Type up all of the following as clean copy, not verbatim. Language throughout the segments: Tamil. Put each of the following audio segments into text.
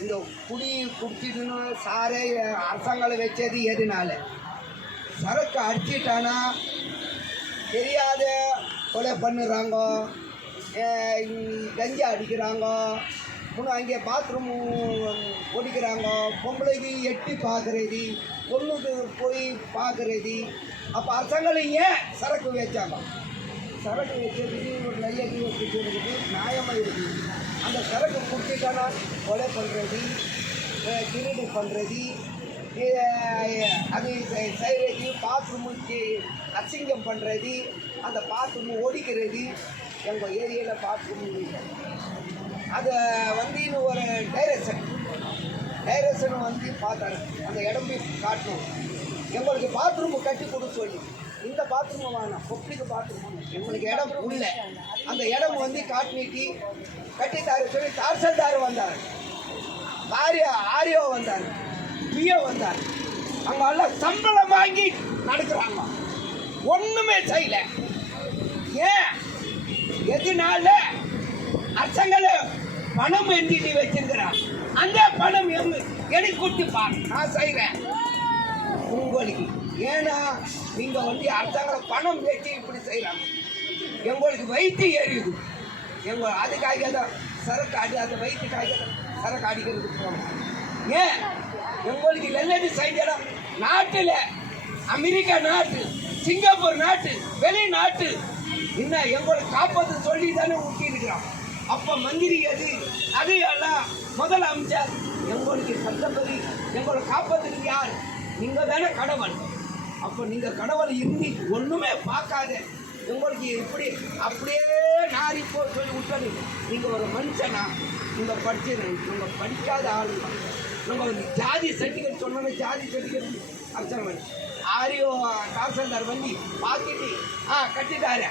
இந்த குடி குடிச்சிட்டுன்னு சாரை அரசாங்கம் வச்சது எதுனால? சரக்கு அடிச்சிட்டானா தெரியாத கொலை பண்ணுறாங்க, கஞ்சா அடிக்கிறாங்க, இன்னும் அங்கே பாத்ரூம் ஒடிக்கிறாங்க, பொம்பளைக்கு எட்டி பார்க்குறது, பொண்ணுக்கு போய் பார்க்குறது. அப்போ அரசாங்கம் ஏன் சரக்கு வச்சாங்க? சரக்கு வச்சதுக்கு ஒரு நல்ல இருக்குது, நியாயமாக இருக்குது. அந்த சரக்கு குடிச்சிட்டானா கொலை பண்ணுறது, திருடு பண்ணுறது, அது செய்கிறது, பாத்ரூமுக்கு அசிங்கம் பண்ணுறது, அந்த பாத்ரூம் ஒடிக்கிறது. எங்கள் ஏரியாவில் பாத்ரூம் இல்லை. அதை வந்து ஒரு டைரக்ஷன் வந்து பார்த்தாரு, அந்த இடம் போய் காட்டணும், எங்களுக்கு பாத்ரூம் கட்டி கொடுக்க சொல்லி. இந்த பாத்ரூம் வேணாம், பப்ளிக் பாத்ரூம் எங்களுக்கு இடம் இல்லை. அந்த இடம் வந்து காட்டினிட்டு கட்டித்தாரு சொல்லி தார்சல்தார் வந்தார், ஆரியோ வந்தார், பியோ வந்தார். அவங்க எல்லாம் சம்பளம் வாங்கி நடக்கிறாங்க, ஒன்றுமே செய்யல. ஏன்? எதுனால? அரசாங்கம் பணம் எண்ணிட்டு வச்சிருக்கிறான். அந்த பணம் எனக்கு கொடுத்துப்பாங்க, நான் செய்கிறேன் உங்களுக்கு. ஏன்னா நீங்கள் வந்து அரசாங்கம் பணம் வச்சு இப்படி செய்கிறாங்க. எங்களுக்கு வயிற்று எரியுது. அதுக்காக தான் சரக்கு அடி, அந்த வயிற்றுக்காக தான் சரக்கு அடிக்கிறதுக்கு போகணும். ஏன்? எங்களுக்கு நல்லது செய்யலாம். நாட்டில் அமெரிக்கா நாட்டு, சிங்கப்பூர் நாட்டு, வெளிநாட்டு இன்னும் எங்களுக்கு காப்பாற்ற சொல்லி தானே ஊட்டியிருக்கிறோம். அப்போ மந்திரி அது எல்லாம் முதலமைச்சர் எங்களுக்கு கஷ்டப்படி எங்களை காப்பாற்றுறது யார்? நீங்கள் தானே கடவுள். அப்போ நீங்கள் கடவுள் இருந்து ஒன்றுமே பார்க்காத உங்களுக்கு இப்படி அப்படியே நாரி போ சொல்லி விட்டது. நீங்கள் ஒரு மனுஷனா? நீங்கள் நீங்கள் படிக்காத ஆளுங்க. நம்ம ஜாதி சர்டிஃபிகேட் சொன்னோன்னா ஜாதி சர்டிஃபிகேட் அரசாங்கம் ஆரியோ தாசில்தார் வந்து பார்த்துட்டு கட்டிட்டாரு,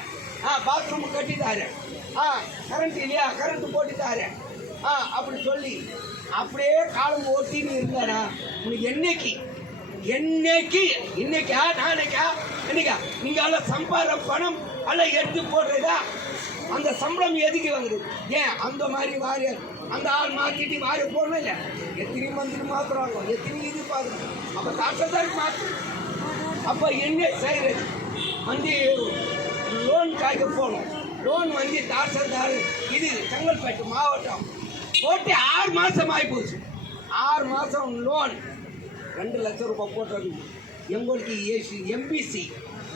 பாத்ரூம் கட்டிட்டாரு, கரண்ட் இல்லையா கரண்ட் போட்டுட்டாரு அப்படி சொல்லி அப்படியே காலம் ஓட்டின்னு இருந்தானா உனக்கு இன்னைக்கா நாளைக்கா என்னைக்கா நீங்கள் எல்லாம் சம்பாதிற பணம் எல்லாம் எடுத்து போடுறதா? அந்த சம்பளம் எதுக்கு வாங்குது? ஏன் அந்த மாதிரி வாரிய அந்த ஆள் மாற்றிட்டு வாரிய போடணும் இல்லை? எத்தனை மந்திரி மாற்றுறாங்க, எத்தனை இது பார்க்குறாங்க. அப்போ தாட்சதாரி மாற்று. அப்போ என்ன செய்கிறது? வந்து லோனுக்காக போகணும். லோன் வந்து தாட்சதார் இது செங்கல்பட்டு மாவட்டம் போட்டு 6 மாதம் ஆகி போச்சு. 6 மாதம் லோன் 2 லட்சம் ரூபாய் போட்டது. எங்களுக்கு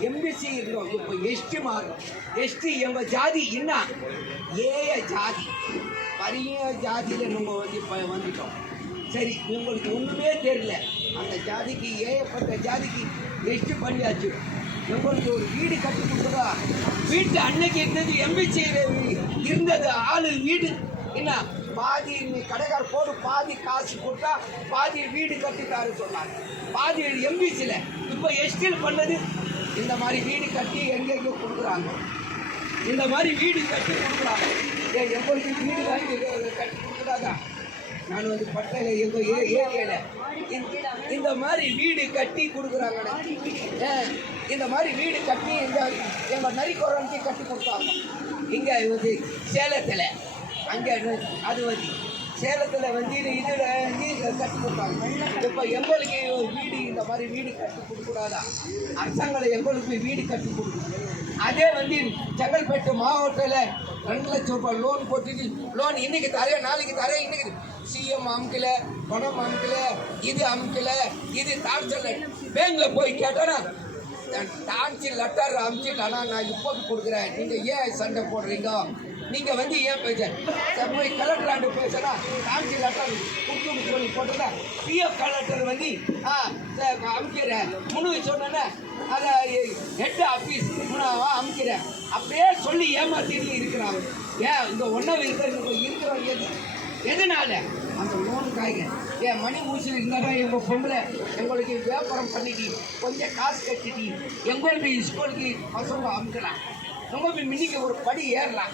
எம்பிசி இருந்தோம், இப்போ எஸ்டி மாறும். எஸ்டி எங்கள் ஜாதி என்ன? ஏய ஜாதி, பரிய ஜாதியில் நம்ம வந்துட்டோம். சரி, உங்களுக்கு ஒன்றுமே தெரியல. அந்த ஜாதிக்கு ஏயப்பட்ட ஜாதிக்கு எஸ்டி பண்ணியாச்சு. எங்களுக்கு ஒரு வீடு கட்டி கொடுக்குறா. வீட்டு அன்னைக்கு இருந்தது எம்பிசி இருந்தது ஆளு வீடு என்ன பாதி கடைக்கார போடு, பாதி காசு கொடுத்தா பாதி வீடு கட்டித்தாரு சொன்னாங்க. பாதி எம்பிசியில். இப்போ எஸ்டியில் பண்ணது இந்த மாதிரி வீடு கட்டி எங்கெங்கோ கொடுக்குறாங்க. இந்த மாதிரி வீடு கட்டி கொடுக்குறாங்க. எங்களுக்கு வீடு கட்டி கொடுக்குறாங்க. நான் வந்து பட்டையில் எங்கள் ஏரியாவில் இந்த மாதிரி வீடு கட்டி கொடுக்குறாங்க. இந்த மாதிரி வீடு கட்டி எங்கள் நரிக்குறவனுக்கு கட்டி கொடுத்தாங்க. இங்கே வந்து சேலத்தில் அங்கே அது வந்து சேலத்தில் வந்து இதில் கட்டி கொடுத்தாங்க. இப்போ எங்களுக்கு வீடு இந்த மாதிரி வீடு கட்டி கொடுக்கூடாதா? அரசாங்கம் எங்களுக்கு வீடு கட்டி கொடுக்குது. அதே வந்து செங்கல்பட்டு மாவட்டத்தில் 2 லட்சம் ரூபாய் லோன் போட்டுட்டு லோன் இன்னைக்கு தரேன் நாளைக்கு தரேன். இன்னைக்கு சிஎம் அமுக்கல, பணம் அமுக்கல, இது அமுக்கல, இது தாட்சல் பேங்கில் போய் கேட்டோன்னா தாட்சி லெட்டர் அமுச்சிட்டானா நான் இப்போ கொடுக்குறேன், நீங்கள் ஏன் சண்டை போடுறீங்க? நீங்கள் வந்து ஏன் போய் கலெக்டராண்டு பேசுனா தாட்சி லெட்டர் கொடுத்து சொல்லி போட்டோன்னா பிஎஃப் கலெக்டர் வந்து அமுக்கிறேன் முன்னு சொன்னேன்னா அதை ஹெட் ஆஃபீஸ் அமுக்கிறேன் அப்படியே சொல்லி ஏமாத்திட்டு இருக்கிறாங்க. ஏன் இந்த ஒன்றாவது இருக்கிறவங்க எதனால? அந்த லோனுக்காக ஏன் மணி மூசில் இருந்தால் எங்கள் பொம்பளை எங்களுக்கு வியாபாரம் பண்ணிட்டு கொஞ்சம் காசு கட்டிட்டு எங்களுக்கு ஸ்கூலுக்கு பசங்க அமுக்கலாம். ரொம்ப மின்னிக்கு ஒரு படி ஏறலாம்.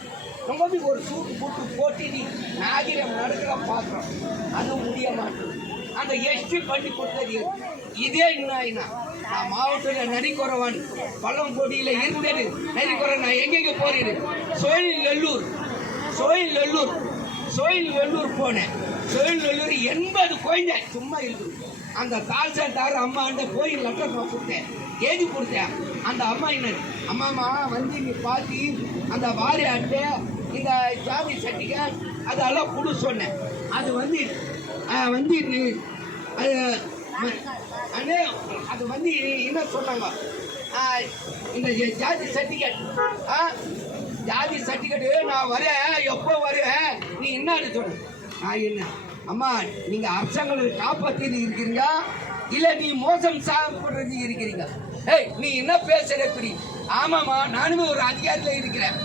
ரொம்ப ஒரு சூட்டு போட்டிட்டு நாகிரம் நடக்கலாம் பார்க்குறோம். அதுவும் முடிய மாட்டோம். அந்த எஸ்டி பண்ணி கொடுத்தது இதே இன்னும் நான் மாவட்டத்தில் நரிக்குறவன் பள்ளங்கோடியில் இருந்தது. நரிக்குறவன் நான் எங்கெங்கே போகிறேன்? சோயில் நல்லூர் சோழிங்கநல்லூர் போனேன். சோழிங்கநல்லூர் 80 குழந்தை சும்மா இருக்குது. அந்த தாழ்சாட்டார் அம்மாண்ட போய் லெட்டர் கொடுத்தேன், எழுதி கொடுத்தேன். அந்த அம்மா என்ன, அம்மாமா வந்து நீ பார்த்து அந்த வாரி அட்டை இந்த ஜாதி சர்டிஃபிகேட் அதெல்லாம் கொடு சொன்னேன். அது வந்து அது வந்து என்ன சொன்னாங்க, இந்த ஜாதி சர்டிஃபிகேட் ஜாதி சர்டிஃபிகேட்டு நான் வரேன், எப்போ வரேன், நீ என்னன்னு சொன்ன. நான் என்ன, அம்மா நீங்கள் அரசாங்கத்தை காப்பாற்றி இருக்கிறீங்க இல்லை நீ மோசம் சாப்பிட்றது இருக்கிறீங்க? ஏய் நீ என்ன பேசுற எப்படி? ஆமாம்மா நானுமே ஒரு அதிகாரத்தில் இருக்கிறேன்,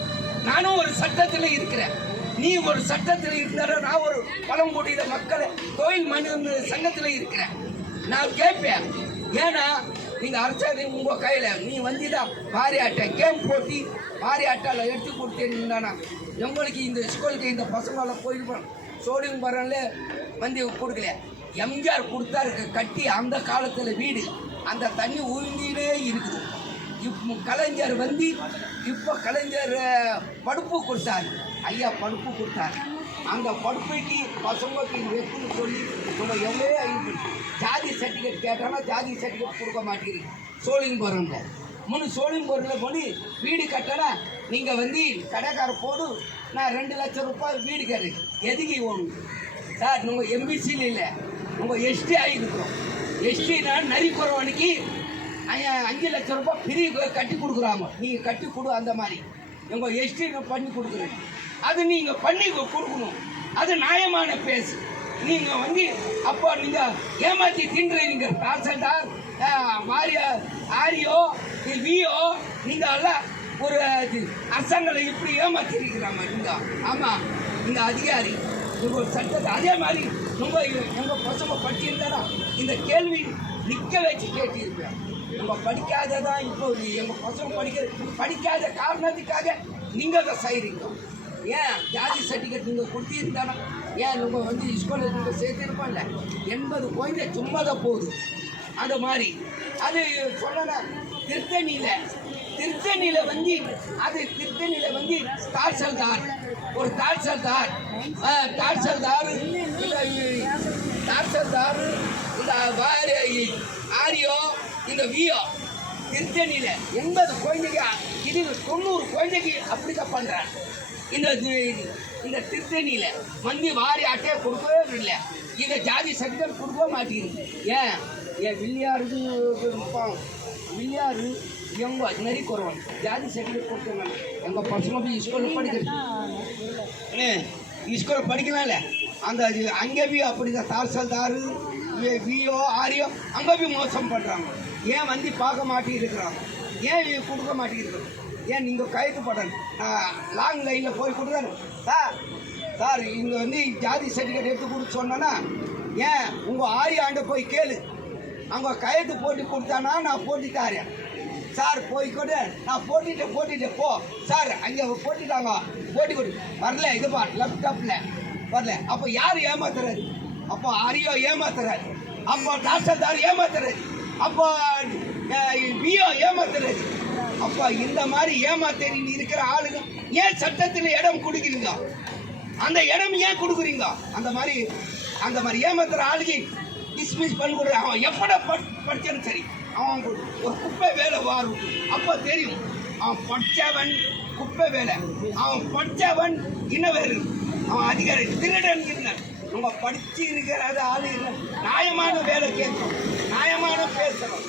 நானும் ஒரு சட்டத்தில் இருக்கிறேன். நீ ஒரு சட்டத்தில் இருக்கிற, நான் ஒரு பழங்குடியின மக்களை தொழில் மனித சங்கத்தில் இருக்கிறேன். நான் கேட்பேன், ஏன்னா நீங்கள் அரசாங்கம் உங்கள் கையில் நீ வந்துதான் வாரி அட்டை கேம் போட்டி வாரி அட்டாவில் எடுத்து கொடுத்தேன்னா எங்களுக்கு இந்த ஸ்கூலுக்கு இந்த பசங்களால் போயிருப்போம். சோழியம் பரன்ல வந்து கொடுக்கல, எம்ஜிஆர் கொடுத்தாரு கட்டி அந்த காலத்தில் வீடு, அந்த தண்ணி உறிஞ்சினே இருக்குது. இப்போ கலைஞர் வந்து இப்போ கலைஞர் படுப்பு கொடுத்தாரு, ஐயா படுப்பு கொடுத்தாரு. அந்த படுப்பைக்கு பசங்களுக்கு வைப்புன்னு சொல்லி நம்ம எவ்வளோ ஐந்து ஜாதி சர்டிஃபிகேட் கேட்டானா ஜாதி சர்டிஃபிகேட் கொடுக்க மாட்டேங்குது. சோழிங்கபுரம்ல சோழிங்கபுரத்தில் போய் வீடு கட்டினா நீங்கள் வந்து கடைக்கார போடு, நான் 2 லட்சம் ரூபாய் வீடு கேட்டு எதுக்கு ஓணும் சார்? உங்கள் எம்பிசியில் இல்லை, உங்கள் எஸ்டி ஆகிருக்கிறோம். எஸ்டினா நரி குறவனுக்கு 5 லட்சம் ரூபாய் ஃப்ரீ கட்டி கொடுக்குறாங்க, நீங்கள் கட்டி கொடு. அந்த மாதிரி உங்கள் எஸ்டி பண்ணி கொடுக்குறேன், அது நீங்கள் பண்ணி கொடுக்கணும். அது நியாயமான பேசு. நீங்கள் வந்து அப்போ நீங்கள் ஏமாற்றி தின்றீங்க. தாசில்தார் ஆரியோ வியோ நீங்கள் எல்லாம் ஒரு அரசாங்கங்களை இப்படி ஏமாற்றிருக்கிறாங்க நீங்கள். ஆமாம் நீங்கள் அதிகாரி, நீங்கள் ஒரு சட்டத்தை அதே மாதிரி எங்கள் பசங்க படிச்சிருந்தாரா இந்த கேள்வி நிற்க வச்சு கேட்டிருப்பேன். நம்ம படிக்காததான் இப்போ எங்கள் பசங்க படிக்காத காரணத்துக்காக நீங்கள் அதை செய்கிறீங்க. ஏன் ஜாதி சர்டிஃபிகேட் நீங்கள் கொடுத்திருந்தானா ஏன் நம்ம வந்து ஸ்கூலில் நீங்கள் சேர்த்துருப்போம்ல? 80 குழந்தை சும்மா தான் போகுது. அந்த மாதிரி அது சொல்லலை. திருத்தணியில் வந்து அது திருத்தணியில் வந்து தாசில்தார் ஒரு தாசில்தார் இந்த ஆரியோ இந்த வியோ திருத்தணியில் 80 குழந்தைங்க, இது 90 குழந்தைக்கு அப்படிதான் பண்ணுறாங்க. இந்த திருத்தணியில் வந்து வாரி அட்டையை கொடுக்கவே இல்லை, இந்த ஜாதி சர்டிஃபிகேட் கொடுக்கவே மாட்டேங்குது. ஏன் வில்லியாரு எங்க நரி குறவன் ஜாதி சர்டிஃபிகேட் கொடுத்தாங்க. எங்கள் பசங்க போய் ஸ்கூலில் ஸ்கூலில் படிக்கலாம்ல, அந்த அங்கே போய் அப்படி தான் தாசில்தார் விஓ ஆரியோ அங்கே போய் மோசம் பண்ணுறாங்க. ஏன் வந்து பார்க்க மாட்டேங்கிறாங்க, ஏன் கொடுக்க மாட்டேங்கிறாங்க? ஏன் நீங்கள் கைது போடணும், லாங் லைனில் போய் கொடுத்தாரு சார் இங்கே வந்து ஜாதி சர்டிஃபிகேட் எடுத்து கொடுத்து சொன்னேன்னா, ஏன் உங்கள் ஆரியாண்ட போய் கேளு, அவங்க கையெழுத்து போட்டு கொடுத்தானா நான் போட்டு தாரேன் சார், போய்கொண்டு நான் போட்டுட்டு போ சார், அங்கே போட்டுட்டாங்க போட்டி கொடு வரல, இதுப்பா லேப்டாப்பில் வரல. அப்போ யார் ஏமாத்துறாரு? அப்போ ஆரியோ ஏமாத்துறாரு, அப்போ தாசில்தார் ஏமாத்துறாரு, அப்போ விஓ ஏமாத்துறாரு. அப்போ இந்த மாதிரி ஏமாத்தறி இருக்கிற ஆளுங்க ஏன் சட்டத்தில் இடம் கொடுக்குறீங்க? அந்த இடம் ஏன் கொடுக்குறீங்க? அந்த மாதிரி ஏமாத்துற ஆளுக்கு டிஸ்மிஸ் பண்ணி கொடுக்குற. அவன் எப்பட படிச்சாலும் சரி, அவன் ஒரு குப்பை வேலை வாரும், அப்போ தெரியும் அவன் படித்தவன் குப்பை வேலை, அவன் படித்தவன் இன்னும் வேறு, அவன் அதிகாரி திருடன் இருந்தான். நம்ம படிச்சு இருக்கிற ஆளு இல்லை, நியாயமான வேலை கேட்கணும், நியாயமான பேசணும்.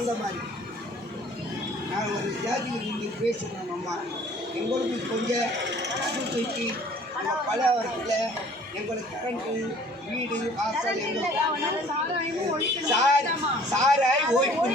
அந்த மாதிரி நான் ஒரு ஜாதியில் நீங்கள் பேசுகிறோம். அம்மா எங்களுக்கு கொஞ்சம் தூக்கி நம்ம பலவரத்தில் எங்களுக்கு கரண்ட்டு வீடு வாசல் சாராய் ஓய்வு